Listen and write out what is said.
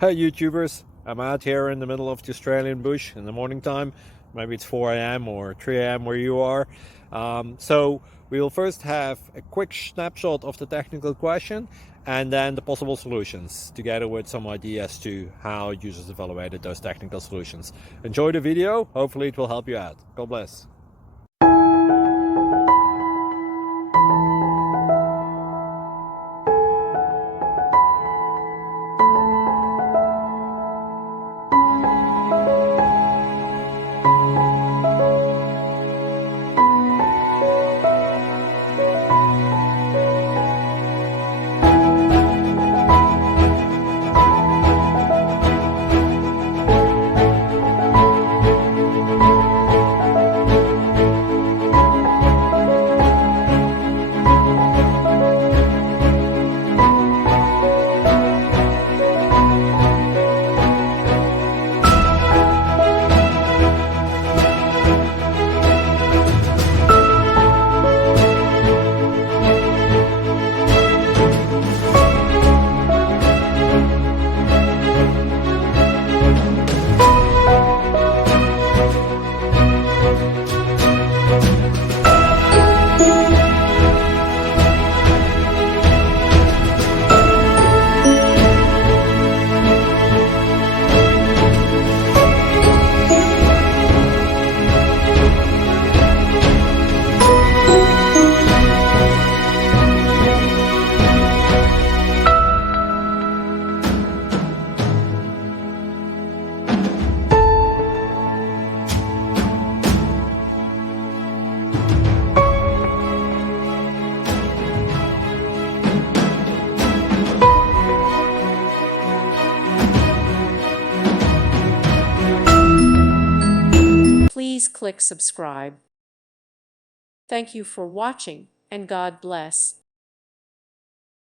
Hey YouTubers, I'm out here in the middle of the Australian bush in the morning time. Maybe it's 4 a.m. or 3 a.m. where you are. So we'll first have a quick snapshot of the technical question and then the possible solutions, together with some ideas to how users evaluated those technical solutions. Enjoy the video, hopefully it will help you out. God bless. Please click subscribe. Thank you for watching, and God bless.